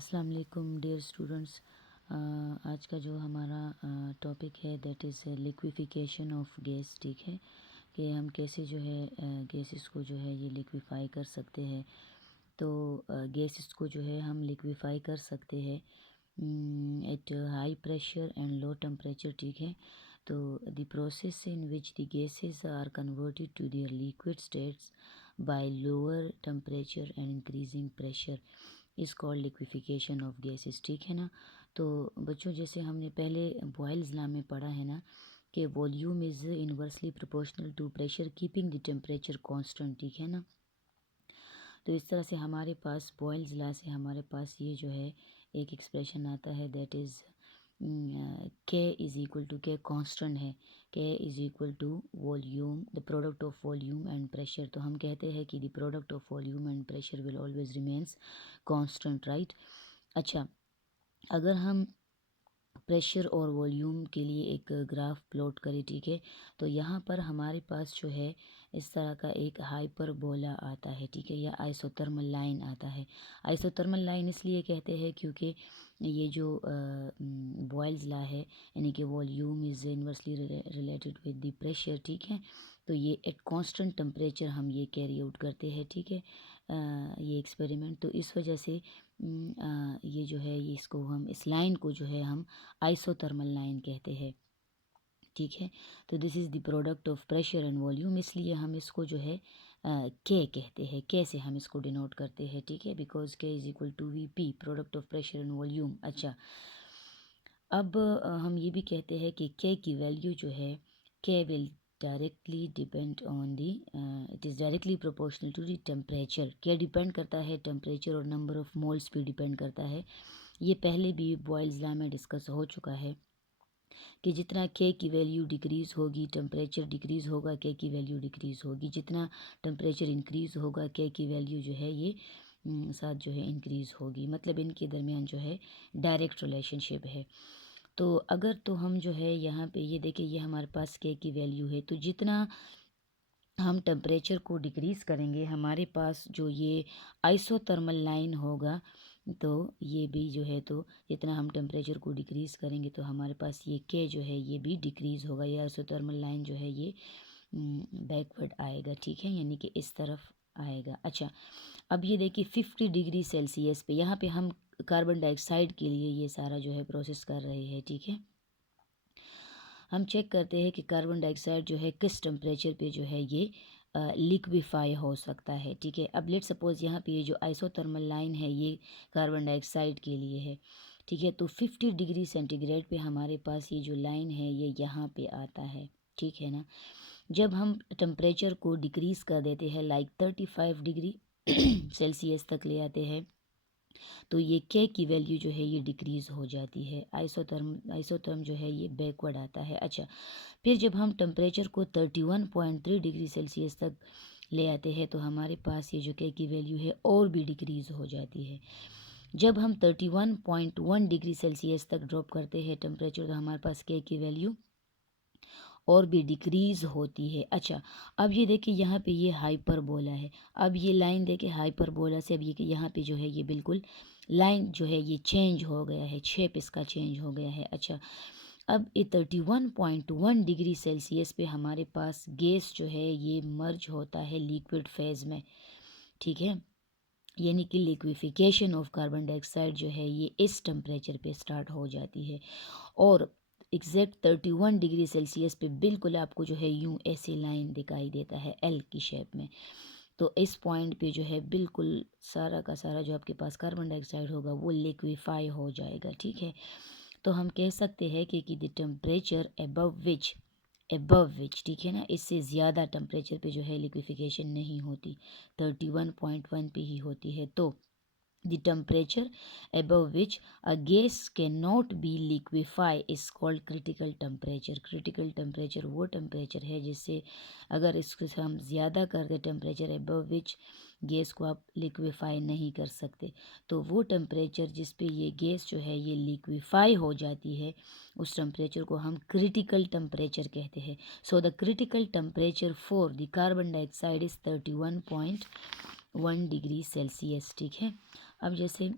अस्सलाम वालेकुम dear students. आज का जो हमारा टॉपिक है that is liquefaction of gas. ठीक है कि हम कैसे जो है गैसेस को जो है ये लिक्विफाई कर सकते हैं। तो गैसेस को जो है हम लिक्विफाई कर सकते हैं at high pressure and low temperature. ठीक है, तो the process in which the gases are converted to their liquid states by lower temperature and increasing pressure is called liquefaction of gases. ठीक है ना। तो बच्चों, जैसे हमने पहले बॉयल्स लॉ में पढ़ा है ना कि volume is inversely proportional to pressure keeping the temperature constant. ठीक है ना। तो इस तरह से हमारे पास बॉयल्स लॉ से हमारे पास ये जो है एक एक्सप्रेशन आता है that is K is equal to K constant है। K is equal to volume the product of volume and pressure. तो हम कहते हैं कि the product of volume and pressure will always remains constant, right. अच्छा, अगर हम प्रेशर और वॉल्यूम के लिए एक ग्राफ प्लॉट करें, ठीक है, तो यहाँ पर हमारे पास जो है इस तरह का एक हाइपरबोला आता है। ठीक है, या आइसोथर्मल लाइन आता है। आइसोथर्मल लाइन इसलिए कहते हैं क्योंकि ये जो बॉयल्स लॉ है, यानी कि volume is inversely related with the pressure. ठीक है, तो ये एट कांस्टेंट टेम्परेचर हम ये कैरी आउट करते हैं। ठीक है, ये एक्सपेरिमेंट, तो इस वजह से ये जो है ये इसको हम इस लाइन को जो है हम आइसोथर्मल लाइन कहते हैं। ठीक है, तो this is the product of pressure and volume, इसलिए हम इसको जो है के कहते हैं। के से हम इसको डिनोट करते हैं। ठीक है, because K is equal to V P, product of pressure and volume. अच्छा, अब हम ये भी कहते हैं कि के की वैल्यू जो है K will directly depend on the it is directly proportional to the temperature. क्या डिपेंड करता है? टेम्परेचर और नंबर ऑफ मोल्स पे डिपेंड करता है। ये पहले भी बॉयल्स लॉ में डिस्कस हो चुका है कि जितना के की वैल्यू डिक्रीज़ होगी टेम्परेचर डिक्रीज़ होगा, के की वैल्यू डिक्रीज़ होगी। जितना टेम्परेचर इंक्रीज़ होगा के की वैल्यू जो है ये साथ जो है इंक्रीज़ होगी। मतलब इनके दरमियान जो है डायरेक्ट रिलेशनशिप है। तो अगर तो हम जो है यहाँ पे ये देखें, ये हमारे पास के की वैल्यू है, तो जितना हम टेम्परेचर को डिक्रीज़ करेंगे हमारे पास जो ये आइसोथर्मल लाइन होगा, तो ये भी जो है, तो जितना हम टेम्परेचर को डिक्रीज़ करेंगे तो हमारे पास ये के जो है ये भी डिक्रीज़ होगा। ये आइसोथर्मल लाइन जो है ये बैकवर्ड आएगा। ठीक है, यानी कि इस तरफ आएगा। अच्छा, अब ये देखिए 50 डिग्री सेल्सियस पे यहाँ पे हम कार्बन डाइऑक्साइड के लिए ये सारा जो है प्रोसेस कर रहे हैं। ठीक है, हम चेक करते हैं कि कार्बन डाइऑक्साइड जो है किस टेम्परेचर पे जो है ये लिक्विफाई हो सकता है। ठीक है, अब लेट सपोज यहाँ पे ये जो आइसोथर्मल लाइन है ये कार्बन डाइऑक्साइड के लिए है। ठीक है, तो 50 डिग्री सेंटीग्रेड पे हमारे पास ये जो लाइन है ये यहाँ पे आता है। ठीक है ना। जब हम टेम्परेचर को डिक्रीज़ कर देते हैं लाइक 35 डिग्री सेल्सियस तक ले आते हैं, तो ये के की वैल्यू जो है ये डिक्रीज़ हो जाती है। आइसोथर्म जो है ये बैकवर्ड आता है। अच्छा, फिर जब हम टेम्परेचर को 31.3 डिग्री सेल्सियस तक ले आते हैं तो हमारे पास ये जो के की वैल्यू है और भी डिक्रीज़ हो जाती है। जब हम 31.1 डिग्री सेल्सियस तक ड्रॉप करते हैं टेम्परेचर, तो हमारे पास के की वैल्यू और भी डिक्रीज़ होती है। अच्छा, अब ये देखिए यहाँ पे ये हाइपरबोला है। अब ये लाइन देखिए हाइपरबोला से अब ये यहाँ पे जो है ये बिल्कुल लाइन जो है ये चेंज हो गया है, शेप इसका चेंज हो गया है। अच्छा, अब ये 31.1 डिग्री सेल्सियस पे हमारे पास गैस जो है ये मर्ज होता है लिक्विड फेज में। ठीक है, यानी कि लिक्विफिकेशन ऑफ कार्बन डाइऑक्साइड जो है ये इस टेम्परेचर पे स्टार्ट हो जाती है। और एग्जैक्ट 31 डिग्री सेल्सियस पे बिल्कुल आपको जो है यूं ऐसे लाइन दिखाई देता है एल की शेप में। तो इस पॉइंट पे जो है बिल्कुल सारा का सारा जो आपके पास कार्बन डाइऑक्साइड होगा वो लिक्विफाई हो जाएगा। ठीक है, तो हम कह सकते हैं कि द टेम्परेचर एबव विच, ठीक है ना, इससे ज़्यादा टेम्परेचर पे जो है लिक्विफिकेशन नहीं होती, 31.1 पे ही होती है। तो the temperature above which a gas cannot be liquefy is called critical temperature। critical temperature वो टेम्परेचर है जिससे अगर इसको हम ज़्यादा कर दे टेम्परेचर above which गैस को आप लिक्विफाई नहीं कर सकते, तो वो टेम्परेचर जिस पे ये गैस जो है ये लिक्विफाई हो जाती है उस टेम्परेचर को हम क्रिटिकल टेम्परेचर कहते हैं। So the critical temperature for the carbon dioxide is 31.1 degree Celsius. ठीक है, अब जैसे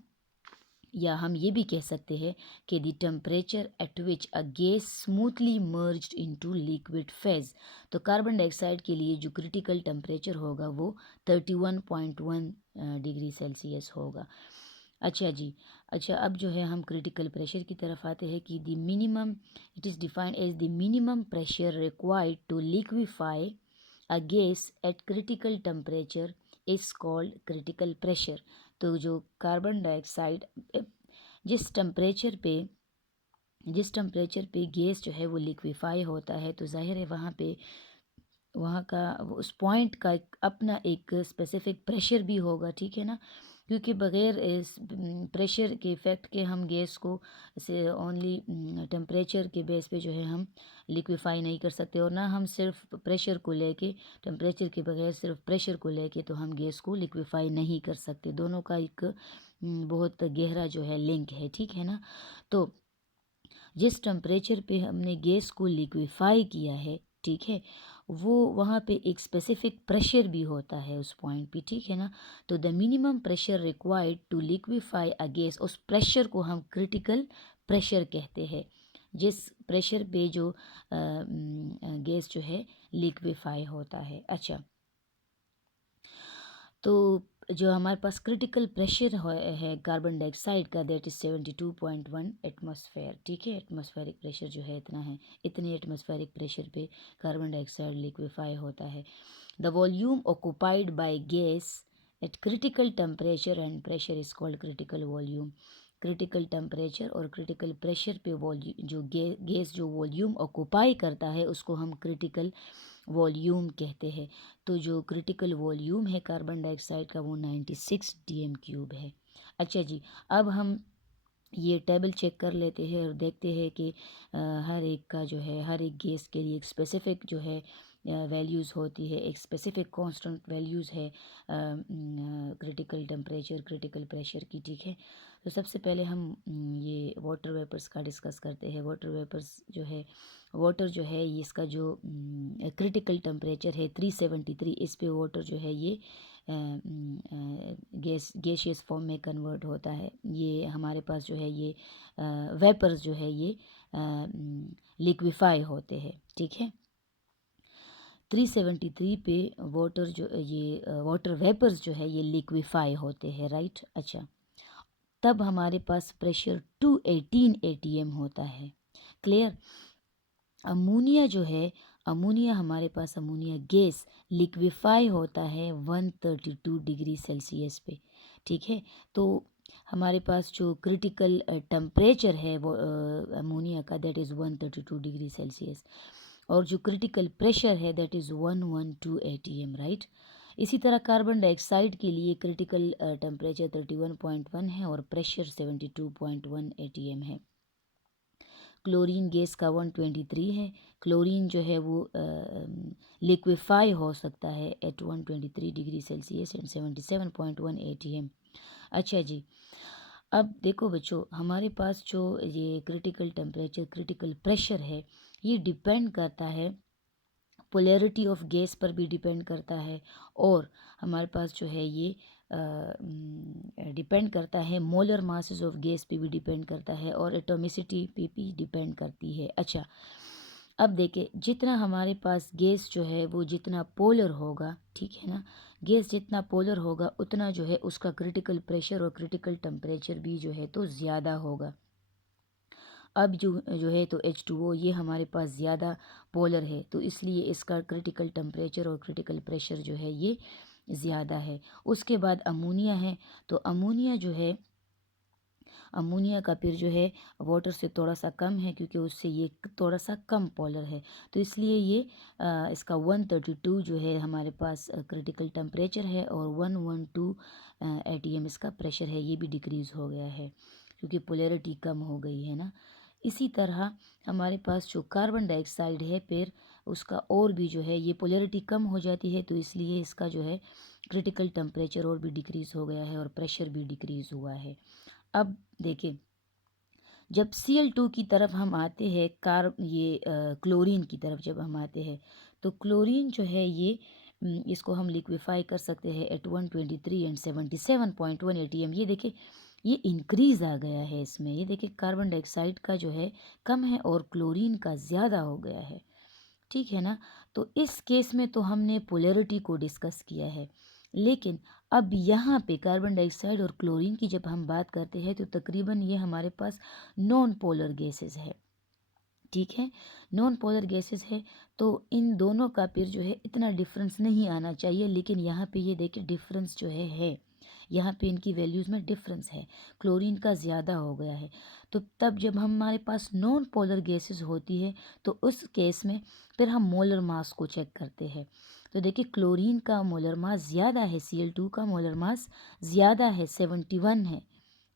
या हम ये भी कह सकते हैं कि the temperature at which a gas smoothly merged into liquid phase. तो कार्बन डाइऑक्साइड के लिए जो क्रिटिकल टेम्परेचर होगा वो 31.1 डिग्री सेल्सियस होगा। अच्छा जी। अच्छा, अब जो है हम क्रिटिकल प्रेशर की तरफ आते हैं कि the minimum, it is defined as the minimum pressure required to liquefy a gas at critical temperature is called critical pressure. तो जो कार्बन डाइऑक्साइड जिस टेम्परेचर पे जिस टेम्परेचर पे गैस जो है वो लिक्विफाई होता है, तो जाहिर है वहाँ का उस पॉइंट का अपना एक स्पेसिफिक प्रेशर भी होगा, ठीक है ना, क्योंकि बग़ैर इस प्रेशर के इफ़ेक्ट के हम गैस को से ओनली टेम्परेचर के बेस पे जो है हम लिक्विफाई नहीं कर सकते, और ना हम सिर्फ प्रेशर को लेके, टेम्परेचर के बगैर सिर्फ प्रेशर को लेके तो हम गैस को लिक्विफाई नहीं कर सकते। दोनों का एक बहुत गहरा जो है लिंक है, ठीक है ना। तो जिस टेम्परेचर पे हमने गैस को लिक्विफाई किया है, ठीक है, वो वहाँ पे एक स्पेसिफिक प्रेशर भी होता है उस पॉइंट पे, ठीक है ना। तो the minimum pressure required to liquefy a gas, उस प्रेशर को हम क्रिटिकल प्रेशर कहते हैं, जिस प्रेशर पे जो गैस जो है लिक्विफाई होता है। अच्छा, तो जो हमारे पास क्रिटिकल प्रेशर है कार्बन डाइऑक्साइड का, दैट इज़ 72.1 एटमॉस्फेयर, ठीक है। एटमॉस्फेरिक प्रेशर जो है इतना है, इतने एटमॉस्फेरिक प्रेशर पे कार्बन डाइऑक्साइड लिक्विफाई होता है। The volume occupied by gas at critical temperature and pressure is called critical volume. Critical temperature और क्रिटिकल प्रेशर पे वॉल्यूम जो गैस जो वॉल्यूम ऑक्युपाई करता है उसको हम क्रिटिकल वॉल्यूम कहते हैं। तो जो क्रिटिकल वॉल्यूम है कार्बन डाइऑक्साइड का वो 96 DM³ है। अच्छा जी, अब हम ये टेबल चेक कर लेते हैं और देखते हैं कि हर एक का जो है, हर एक गैस के लिए एक स्पेसिफिक जो है वैल्यूज़ होती है, एक स्पेसिफिक कांस्टेंट वैल्यूज़ है क्रिटिकल टेम्परेचर, क्रिटिकल प्रेशर की, ठीक है। तो सबसे पहले हम ये वाटर वेपर्स का डिस्कस करते हैं। वाटर वेपर्स जो है, वाटर जो है ये इसका जो क्रिटिकल टेम्परेचर है 373, इस पे वाटर जो है ये गैसियस फॉर्म में कन्वर्ट होता है। ये हमारे पास जो है ये वेपर्स जो है ये लिक्विफाई होते हैं, ठीक है। 373 पे वाटर जो ये वाटर वेपर्स जो है ये लिक्विफाई होते हैं, राइट। अच्छा, तब हमारे पास प्रेशर 218 ATM होता है, क्लियर। अमोनिया जो है, अमोनिया हमारे पास अमोनिया गैस लिक्विफाई होता है 132 डिग्री सेल्सियस पे, ठीक है। तो हमारे पास जो क्रिटिकल टेम्परेचर है वो अमोनिया का, दैट इज़ 132 डिग्री सेल्सियस, और जो क्रिटिकल प्रेशर है दैट इज़ 112 ATM, राइट। इसी तरह कार्बन डाइऑक्साइड के लिए क्रिटिकल टेम्परेचर 31.1 है और प्रेशर 72.1 ATM है। क्लोरीन गैस का 123 है। क्लोरीन जो है वो लिक्विफाई हो सकता है at 123 degree Celsius and 77.1 ATM। अच्छा जी, अब देखो बच्चों, हमारे पास जो ये क्रिटिकल टेम्परेचर, क्रिटिकल प्रेशर है, ये डिपेंड करता है पोलैरिटी ऑफ गैस पर भी डिपेंड करता है, और हमारे पास जो है ये डिपेंड करता है मोलर मासेस ऑफ गैस पे भी डिपेंड करता है, और एटॉमिसिटी पे भी डिपेंड करती है। अच्छा, अब देखें, जितना हमारे पास गैस जो है वो जितना पोलर होगा, ठीक है ना, गैस जितना पोलर होगा उतना जो है उसका क्रिटिकल प्रेशर और क्रिटिकल टेम्परेचर भी जो है तो ज़्यादा होगा। अब जो है तो H2O ये हमारे पास ज़्यादा पोलर है, तो इसलिए इसका क्रिटिकल टेम्परेचर और क्रिटिकल प्रेशर जो है ये ज़्यादा है। उसके बाद अमोनिया है, तो अमोनिया जो है, अमोनिया का फिर जो है वाटर से थोड़ा सा कम है, क्योंकि उससे ये थोड़ा सा कम पोलर है, तो इसलिए ये इसका 132 जो है हमारे पास क्रिटिकल टेम्परेचर है, और 112 ATM इसका प्रेशर है, ये भी डिक्रीज़ हो गया है क्योंकि पोलैरिटी कम हो गई है ना। इसी तरह हमारे पास जो कार्बन डाइऑक्साइड है, फिर उसका और भी जो है ये पोलैरिटी कम हो जाती है, तो इसलिए इसका जो है क्रिटिकल टेम्परेचर और भी डिक्रीज़ हो गया है और प्रेशर भी डिक्रीज़ हुआ है। अब देखिए, जब Cl2 की तरफ हम आते हैं, क्लोरीन की तरफ जब हम आते हैं, तो क्लोरीन जो है ये इसको हम लिक्विफाई कर सकते हैं एट 123 एंड 77.1 ATM। ये देखिए, ये इंक्रीज़ आ गया है इसमें। ये देखिए कार्बन डाइऑक्साइड का जो है कम है और क्लोरीन का ज़्यादा हो गया है, ठीक है ना। तो इस केस में तो हमने पोलैरिटी को डिस्कस किया है, लेकिन अब यहाँ पे कार्बन डाइऑक्साइड और क्लोरीन की जब हम बात करते हैं तो तकरीबन ये हमारे पास नॉन पोलर गैसेस है, ठीक है। नॉन पोलर गैसेस है तो इन दोनों का फिर जो है इतना डिफरेंस नहीं आना चाहिए, लेकिन यहाँ पे ये देखिए डिफरेंस जो है यहाँ पे इनकी वैल्यूज़ में डिफरेंस है, क्लोरीन का ज़्यादा हो गया है। तो तब जब हमारे पास नॉन पोलर गैसेस होती है तो उस केस में फिर हम मोलर मास को चेक करते हैं। तो देखिए क्लोरीन का मोलर मास ज़्यादा है, Cl2 का मोलर मास ज़्यादा है, 71 है,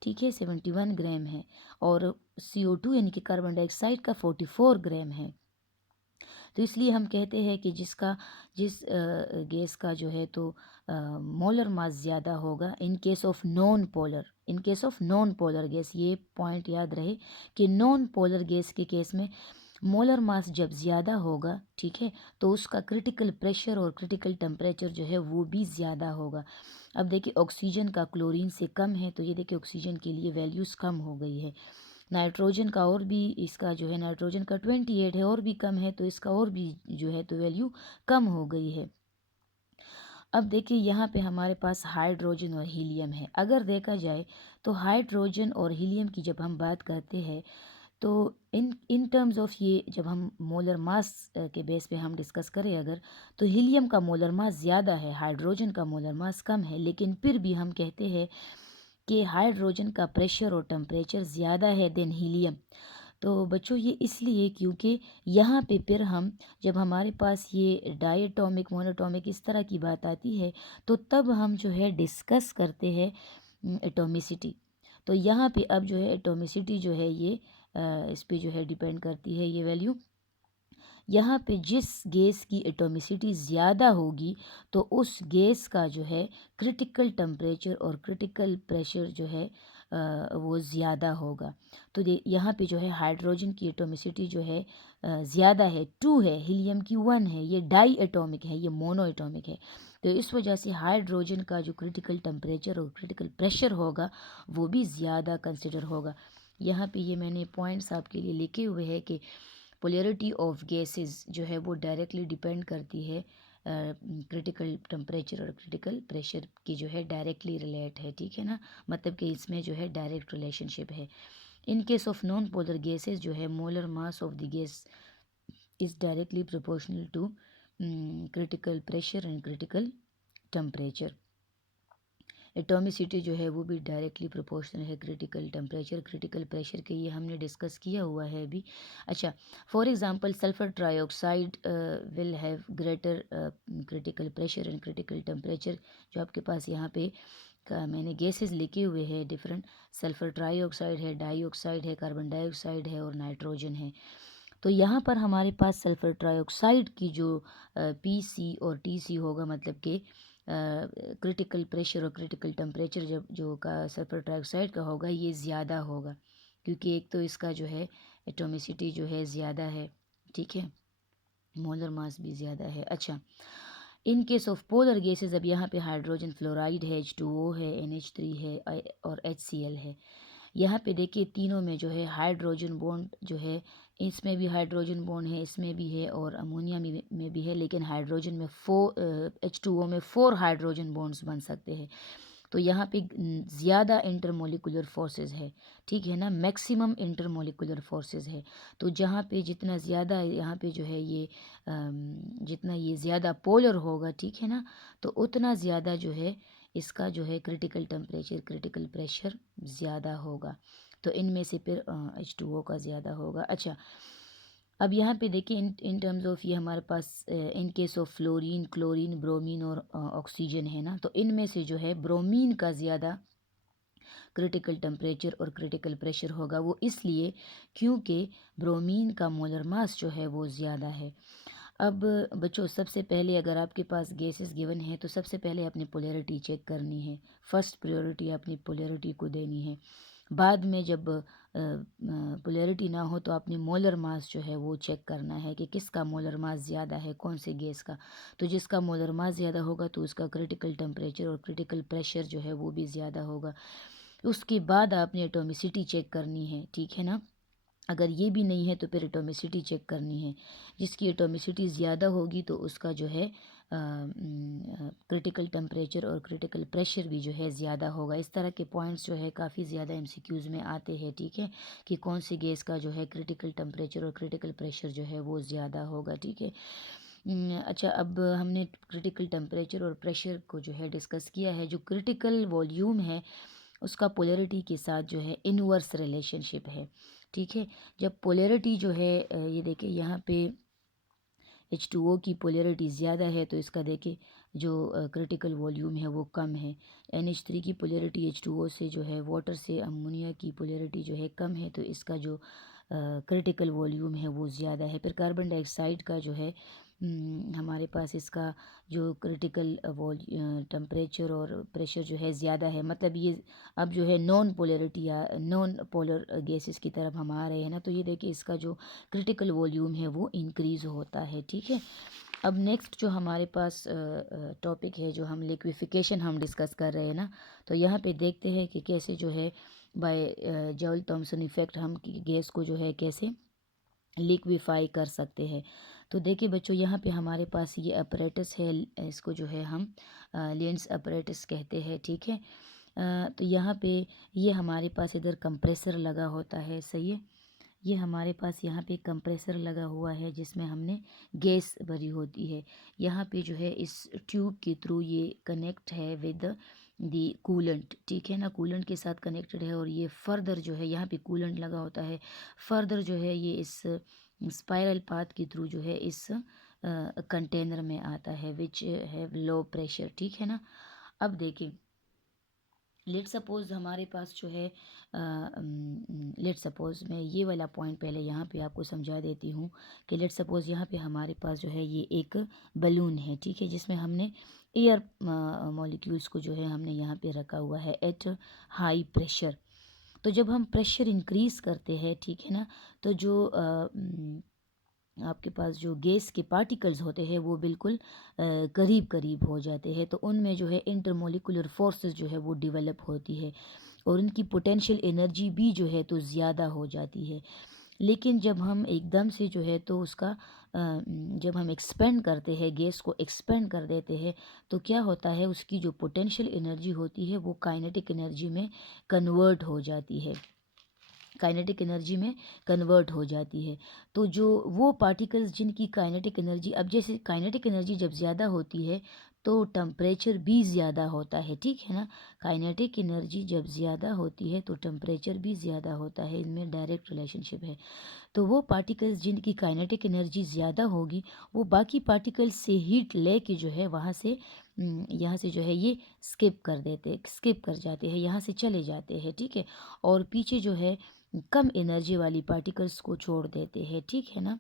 ठीक है, 71 ग्राम है। और CO2 यानी कि कार्बन डाइऑक्साइड का 44 ग्राम है। तो इसलिए हम कहते हैं कि जिस गैस का जो है तो मोलर मास ज़्यादा होगा इन case of non polar gas. ये पॉइंट याद रहे कि नॉन पोलर गैस के केस में मोलर मास जब ज़्यादा होगा, ठीक है, तो उसका क्रिटिकल प्रेशर और क्रिटिकल टेम्परेचर जो है वो भी ज़्यादा होगा। अब देखिए ऑक्सीजन का क्लोरीन से कम है, तो ये देखिए ऑक्सीजन के लिए वैल्यूज़ कम हो गई है। नाइट्रोजन का और भी इसका जो है नाइट्रोजन का 28 है, और भी कम है, तो इसका और भी जो है तो वैल्यू कम हो गई है। अब देखिए यहाँ पे हमारे पास हाइड्रोजन और हीलियम है। अगर देखा जाए तो हाइड्रोजन और हीलियम की जब हम बात करते हैं तो इन टर्म्स ऑफ ये जब हम मोलर मास के बेस पे हम डिस्कस करें अगर, तो हीलियम का मोलर मास ज़्यादा है, हाइड्रोजन का मोलर मास कम है, लेकिन फिर भी हम कहते हैं कि हाइड्रोजन का प्रेशर और टेम्परेचर ज़्यादा है देन हीलियम। तो बच्चों ये इसलिए क्योंकि यहाँ पे फिर हम जब हमारे पास ये डायटोमिक मोनोटोमिक इस तरह की बात आती है तो तब हम जो है डिस्कस करते हैं एटोमिसिटी। तो यहाँ पे अब जो है एटोमिसिटी जो है ये इस पे जो है डिपेंड करती है ये वैल्यू। यहाँ पे जिस गैस की एटॉमिसिटी ज़्यादा होगी तो उस गैस का जो है क्रिटिकल टेम्परेचर और क्रिटिकल प्रेशर जो है वो ज़्यादा होगा। तो यहाँ पे जो है हाइड्रोजन की एटॉमिसिटी जो है ज़्यादा है, 2 है, हीलियम की 1 है, ये डाई एटॉमिक है, ये मोनो एटॉमिक है। तो इस वजह से हाइड्रोजन का जो क्रिटिकल टेम्परेचर और क्रिटिकल प्रेशर होगा वो भी ज़्यादा कंसिडर होगा। यहाँ पे ये मैंने पॉइंट्स आपके लिए लिखे हुए हैं कि पोलैरिटी ऑफ गैसेस जो है वो डायरेक्टली डिपेंड करती है क्रिटिकल टेम्परेचर और क्रिटिकल प्रेशर की जो है डायरेक्टली रिलेट है, ठीक है ना। मतलब कि इसमें जो है डायरेक्ट रिलेशनशिप है। In case of non polar gases जो है molar mass of the gas is directly proportional to critical pressure and critical temperature. Atomicity जो है वो भी डायरेक्टली प्रोपोर्शनल है क्रिटिकल टेम्परेचर क्रिटिकल प्रेशर के, ये हमने डिस्कस किया हुआ है अभी। अच्छा, for example sulphur trioxide will have greater critical pressure and critical temperature. जो आपके पास यहाँ पे मैंने गैसेस लिखे हुए हैं डिफरेंट, सल्फर ट्राइऑक्साइड है, डाइऑक्साइड है, कार्बन डाइऑक्साइड है और नाइट्रोजन है। तो यहाँ पर हमारे पास सल्फर ट्राइऑक्साइड की जो पीसी और टीसी होगा, मतलब कि क्रिटिकल प्रेशर और क्रिटिकल टेम्परेचर जब जो का सल्फर ट्राइऑक्साइड का होगा ये ज़्यादा होगा, क्योंकि एक तो इसका जो है एटॉमिसिटी जो है ज़्यादा है, ठीक है, मोलर मास भी ज़्यादा है। अच्छा, इन केस ऑफ पोलर गैसेस अब यहाँ पे हाइड्रोजन फ्लोराइड है, H2O है, NH3 है और HCl है। यहाँ पे देखिए तीनों में जो है हाइड्रोजन बॉन्ड जो है, इसमें भी हाइड्रोजन बॉन्ड है, इसमें भी है और अमोनिया में भी है, लेकिन हाइड्रोजन में H2O में 4 हाइड्रोजन बॉन्ड्स बन सकते हैं। तो यहाँ पे ज़्यादा इंटरमोलिकुलर फोर्सेस है, ठीक है ना, मैक्सिमम इंटरमोलिकुलर फोर्सेस है। तो जहाँ पे जितना ज़्यादा यहाँ पे जो है ये जितना ये ज़्यादा पोलर होगा, ठीक है ना, तो उतना ज़्यादा जो है इसका जो है क्रिटिकल टेम्परेचर क्रिटिकल प्रेशर ज़्यादा होगा। तो इनमें से फिर H2O का ज़्यादा होगा। अच्छा, अब यहाँ पे देखिए इन टर्म्स ऑफ ये हमारे पास in case of fluorine chlorine bromine और ऑक्सीजन है ना, तो इनमें से जो है ब्रोमीन का ज़्यादा क्रिटिकल टेम्परेचर और क्रिटिकल प्रेशर होगा। वो इसलिए क्योंकि ब्रोमीन का मोलर मास जो है वो ज़्यादा है। अब बच्चों सबसे पहले अगर आपके पास गैसेस गिवन है तो सबसे पहले अपनी पोलैरिटी चेक करनी है, फर्स्ट प्रायोरिटी अपनी पोलैरिटी को देनी है। बाद में जब पोलैरिटी ना हो तो अपनी मोलर मास जो है वो चेक करना है कि किसका मोलर मास ज़्यादा है, कौन से गैस का। तो जिसका मोलर मास ज़्यादा होगा तो उसका क्रिटिकल टेम्परेचर और क्रिटिकल प्रेशर जो है वो भी ज़्यादा होगा। उसके बाद आपने एटॉमिसिटी चेक करनी है, ठीक है ना। अगर ये भी नहीं है तो फिर एटॉमिसिटी चेक करनी है। जिसकी एटॉमिसिटी ज़्यादा होगी तो उसका जो है क्रिटिकल टेम्परेचर और क्रिटिकल प्रेशर भी जो है ज़्यादा होगा। इस तरह के पॉइंट्स जो है काफ़ी ज़्यादा एमसीक्यूज़ में आते हैं, ठीक है, कि कौन सी गैस का जो है क्रिटिकल टेम्परेचर और क्रिटिकल प्रेशर जो है वो ज़्यादा होगा, ठीक है। अच्छा, अब हमने क्रिटिकल टेम्परेचर और प्रेशर को जो है डिस्कस किया है। जो क्रिटिकल वॉल्यूम है उसका पोलैरिटी के साथ जो है इनवर्स रिलेशनशिप है, ठीक है। जब पोलैरिटी जो है ये देखिए यहाँ पे H2O की पोलैरिटी ज़्यादा है तो इसका देखिए जो क्रिटिकल वॉल्यूम है वो कम है। NH3 की पोलैरिटी H2O से जो है वाटर से अमोनिया की पोलैरिटी जो है कम है तो इसका जो क्रिटिकल वॉल्यूम है वो ज़्यादा है। फिर कार्बन डाइऑक्साइड का जो है हमारे पास इसका जो क्रिटिकल टेम्परेचर और प्रेशर जो है ज़्यादा है। मतलब ये अब जो है नॉन पोलैरिटी या नॉन पोलर गैसेस की तरफ हम आ रहे हैं ना, तो ये देखिए इसका जो क्रिटिकल वॉल्यूम है वो इंक्रीज़ होता है, ठीक है। अब नेक्स्ट जो हमारे पास टॉपिक है, जो हम लिक्विफिकेशन हम डिस्कस कर रहे हैं ना, तो यहाँ पे देखते हैं कि कैसे जो है बाय जॉल थॉमसन इफ़ेक्ट हम गैस को जो है कैसे लिक्विफाई कर सकते हैं। तो देखिए बच्चों, यहाँ पे हमारे पास ये अपरेटस है, इसको जो है हम लेंस अपरेटस कहते हैं, ठीक है। तो यहाँ पे ये हमारे पास इधर कंप्रेसर लगा होता है, सही है। ये हमारे पास यहाँ पे कंप्रेसर लगा हुआ है जिसमें हमने गैस भरी होती है। यहाँ पे जो है इस ट्यूब के थ्रू ये कनेक्ट है विद दी कूलेंट, ठीक है ना, कूलेंट के साथ कनेक्टेड है। और ये फर्दर जो है यहाँ पे कूलेंट लगा होता है, फर्दर जो है ये इस स्पाइरल पाथ के थ्रू जो है इस कंटेनर में आता है विच है लो प्रेशर, ठीक है ना। अब देखिए, लेट सपोज हमारे पास जो है लेट सपोज मैं ये वाला पॉइंट पहले यहाँ पे आपको समझा देती हूँ कि लेट सपोज यहाँ पे हमारे पास जो है ये एक बलून है, ठीक है, जिसमें हमने एयर मॉलिक्यूल्स को जो है हमने यहाँ पे रखा हुआ है एट हाई प्रेशर। तो जब हम प्रेशर इंक्रीज़ करते हैं, ठीक है ना, तो जो आपके पास जो गैस के पार्टिकल्स होते हैं वो बिल्कुल करीब करीब हो जाते हैं। तो उनमें जो है इंटरमोलिकुलर फोर्सेस जो है वो डेवलप होती है और उनकी पोटेंशियल एनर्जी भी जो है तो ज़्यादा हो जाती है। लेकिन जब हम एकदम से जो है तो उसका जब हम एक्सपेंड करते हैं, गैस को एक्सपेंड कर देते हैं, तो क्या होता है, उसकी जो पोटेंशियल एनर्जी होती है वो काइनेटिक एनर्जी में कन्वर्ट हो जाती है, काइनेटिक एनर्जी में कन्वर्ट हो जाती है। तो जो वो पार्टिकल्स जिनकी काइनेटिक एनर्जी, अब जैसे काइनेटिक एनर्जी जब ज़्यादा होती है तो टेम्परेचर भी ज़्यादा होता है, ठीक है ना। काइनेटिक एनर्जी जब ज़्यादा होती है तो टेम्परेचर भी ज़्यादा होता है, इनमें डायरेक्ट रिलेशनशिप है। तो वो पार्टिकल्स जिनकी काइनेटिक एनर्जी ज़्यादा होगी वो बाकी पार्टिकल्स से हीट ले के जो है वहाँ से यहाँ से जो है ये स्किप कर जाते हैं, यहाँ से चले जाते हैं, ठीक है। और पीछे जो है कम एनर्जी वाली पार्टिकल्स को छोड़ देते हैं, ठीक है ना।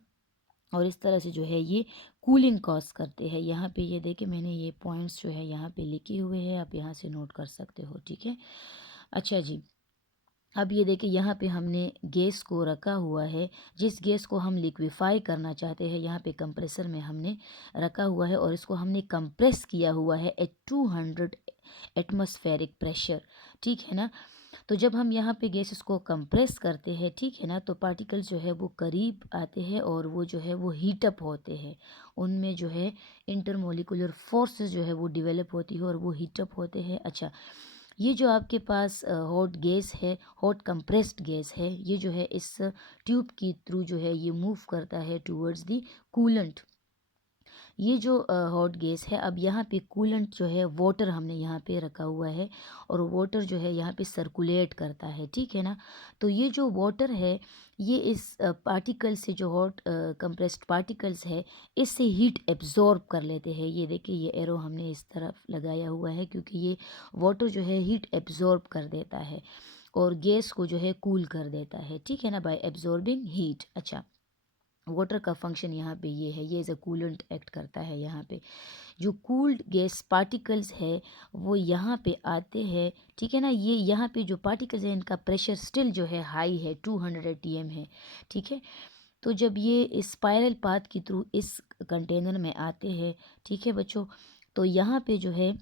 और इस तरह से जो है ये कूलिंग कॉज करते हैं। यहाँ पे ये देखिए मैंने ये पॉइंट्स जो है यहाँ पे लिखे हुए हैं, आप यहाँ से नोट कर सकते हो, ठीक है। अच्छा जी, अब ये देखिए यहाँ पे हमने गैस को रखा हुआ है, जिस गैस को हम लिक्विफाई करना चाहते हैं यहाँ पे कंप्रेसर में हमने रखा हुआ है और इसको हमने कंप्रेस किया हुआ है एट 200 एटमॉस्फेरिक प्रेशर, ठीक है ना। तो जब हम यहाँ पे गैसेस को कंप्रेस करते हैं, ठीक है ना, तो पार्टिकल्स जो है वो करीब आते हैं और वो जो है वो हीटअप होते हैं, उनमें जो है इंटरमोलिकुलर फोर्सेस जो है वो डेवलप होती है और वो हीटअप होते हैं। अच्छा, ये जो आपके पास हॉट गैस है, हॉट कंप्रेस्ड गैस है, ये जो है इस ट्यूब के थ्रू जो है ये मूव करता है टूवर्ड्स दी कूलेंट। ये जो हॉट गैस है, अब यहाँ पे कूलेंट जो है वाटर हमने यहाँ पे रखा हुआ है और वाटर जो है यहाँ पे सर्कुलेट करता है, ठीक है ना। तो ये जो वाटर है ये इस पार्टिकल से, जो हॉट कंप्रेस्ड पार्टिकल्स है, इससे हीट एब्जॉर्ब कर लेते हैं। ये देखिए ये एरो हमने इस तरफ लगाया हुआ है क्योंकि ये वाटर जो है हीट एब्जॉर्ब कर देता है और गैस को जो है कूल कर देता है, ठीक है ना, बाय एब्जॉर्बिंग हीट। अच्छा, वाटर का फंक्शन यहाँ पे ये है, ये एज अ कूलेंट एक्ट करता है। यहाँ पे जो कूल्ड गैस पार्टिकल्स है वो यहाँ पे आते हैं, ठीक है ना। ये यहाँ पे जो पार्टिकल्स हैं इनका प्रेशर स्टिल जो है हाई है, 200 atm है, ठीक है। तो जब ये स्पाइरल पाथ के थ्रू इस कंटेनर में आते हैं, ठीक है बच्चों, तो यहाँ पे जो है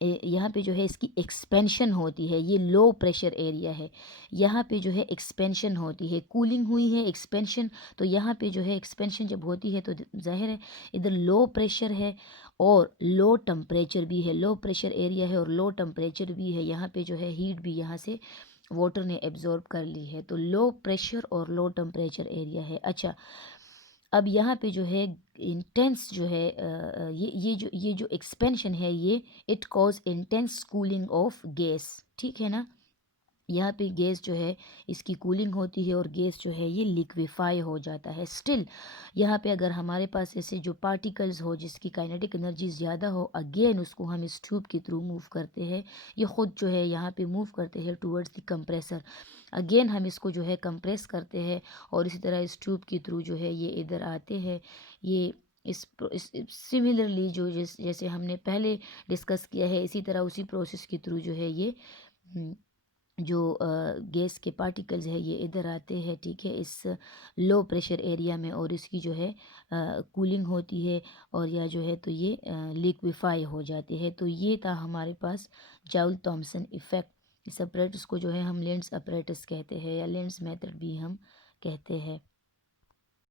यहाँ पे जो है इसकी एक्सपेंशन होती है, ये लो प्रेशर एरिया है, यहाँ पे जो है एक्सपेंशन होती है, कूलिंग हुई है एक्सपेंशन, तो यहाँ पे जो है एक्सपेंशन जब होती है तो ज़ाहिर है इधर लो प्रेशर है और लो टेम्परेचर भी है, लो प्रेशर एरिया है और लो टेम्परेचर भी है, यहाँ पे जो है हीट भी यहाँ से वाटर ने एब्जॉर्ब कर ली है, तो लो प्रेशर और लो टेम्परेचर एरिया है। अच्छा, अब यहाँ पे जो है इंटेंस जो है ये जो एक्सपेंशन है ये it cause intense cooling of gas, ठीक है ना। यहाँ पे गैस जो है इसकी कूलिंग होती है और गैस जो है ये लिक्विफाई हो जाता है। स्टिल यहाँ पे अगर हमारे पास ऐसे जो पार्टिकल्स हो जिसकी काइनेटिक एनर्जी ज़्यादा हो, अगेन उसको हम इस ट्यूब के थ्रू मूव करते हैं, ये ख़ुद जो है यहाँ पे मूव करते हैं टूवर्ड्स द कंप्रेसर, अगेन हम इसको जो है कंप्रेस करते हैं और इसी तरह इस ट्यूब के थ्रू जो है ये इधर आते हैं। ये इस सिमिलरली जो जैसे हमने पहले डिस्कस किया है इसी तरह उसी प्रोसेस के थ्रू जो है ये जो गैस के पार्टिकल्स है ये इधर आते हैं, ठीक है, इस लो प्रेशर एरिया में और इसकी जो है कूलिंग होती है और या जो है तो ये लिक्विफाई हो जाते हैं। तो ये था हमारे पास जाउल थॉमसन इफ़ेक्ट। इस अपरेटस को जो है हम लेंस अपरेटस कहते हैं या लेंस मेथड भी हम कहते हैं।